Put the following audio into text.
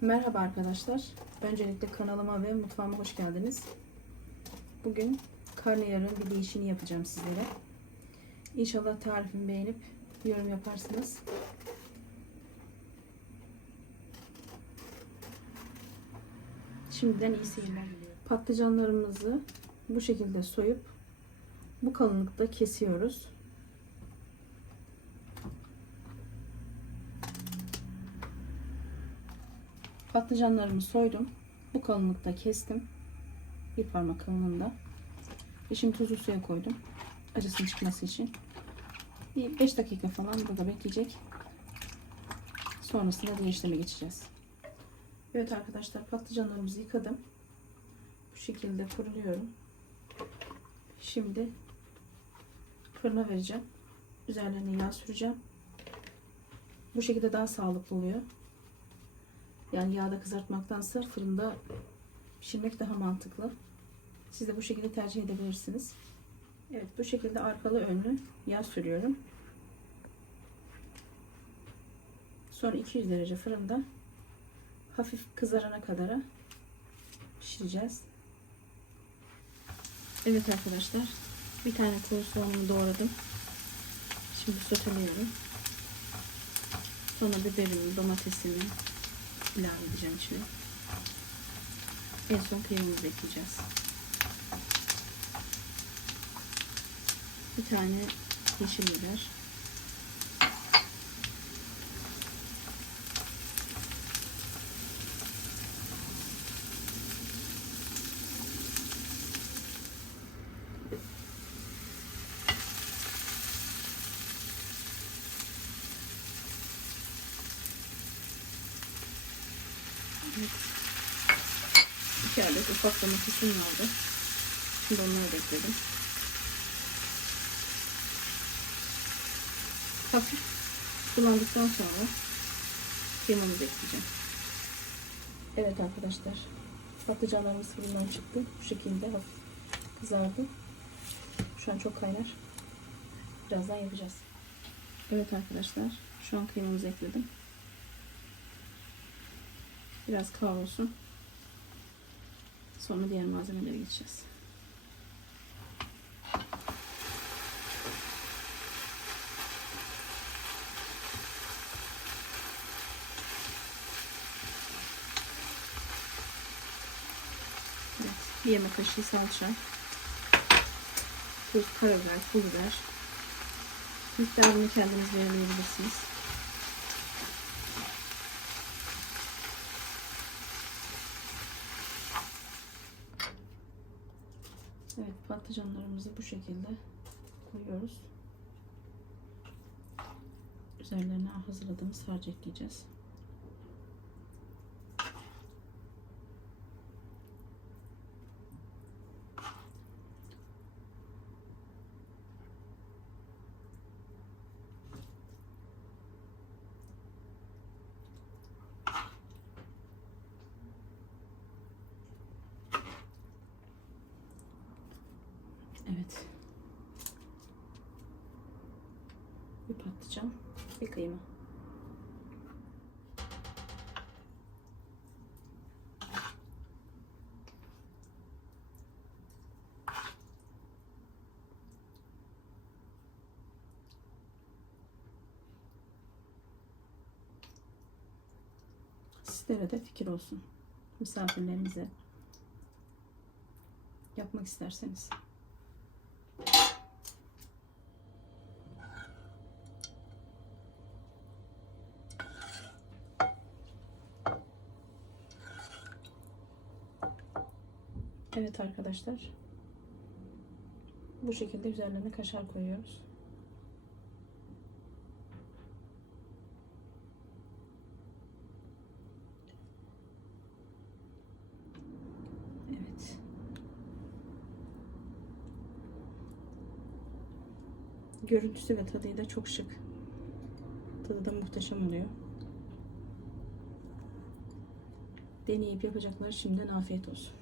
Merhaba arkadaşlar. Öncelikle kanalıma ve mutfağıma hoş geldiniz. Bugün karnıyarın bir değişini yapacağım sizlere. İnşallah tarifimi beğenip yorum yaparsınız. Şimdiden iyi seyirler. Patlıcanlarımızı bu şekilde soyup bu kalınlıkta kesiyoruz. Patlıcanlarımı soydum. Bu kalınlıkta kestim. Bir parmak kalınlığında. Ve şimdi tuzlu suya koydum. Acısının çıkması için. Bir 5 dakika falan burada bekleyecek. Sonrasında diğer işleme geçeceğiz. Evet arkadaşlar patlıcanlarımızı yıkadım. Bu şekilde fırlıyorum. Şimdi fırına vereceğim. Üzerlerine yağ süreceğim. Bu şekilde daha sağlıklı oluyor. Yani yağda kızartmaktansa fırında pişirmek daha mantıklı. Siz de bu şekilde tercih edebilirsiniz. Evet bu şekilde arkalı önlü yağ sürüyorum. Sonra 200 derece fırında hafif kızarana kadar pişireceğiz. Evet arkadaşlar bir tane kuru soğanumu doğradım. Şimdi soteliyorum. Sonra biberimi, domatesimi, ilave edeceğim içine. En son kıymamızı ekleyeceğiz. Bir tane yeşil biber. İki adet ufak domatesim vardı. Şimdi onları da ekledim. Hafif sulandıktan sonra kıymamızı ekleyeceğim. Evet arkadaşlar. Patlıcanlarımız fırından çıktı. Bu şekilde hafif kızardı. Şu an çok kaynar. Birazdan yapacağız. Evet arkadaşlar. Şu an kıymamızı ekledim. Biraz kavrulsun. Sonra diğer malzemelere geçeceğiz. Evet, bir yemek kaşığı salça, tuz, karabiber, pul biber. Miktarını kendiniz belirleyebilirsiniz. Evet patlıcanlarımızı bu şekilde koyuyoruz. Üzerlerine hazırladığımız harcı ekleyeceğiz. Evet. Bir patlıcan, bir kıyma. Sizlere de fikir olsun. Misafirlerinize yapmak isterseniz. Evet arkadaşlar. Bu şekilde üzerlerine kaşar koyuyoruz. Evet. Görüntüsü ve tadı da çok şık. Tadı da muhteşem oluyor. Deneyip yapacaklar şimdiden afiyet olsun.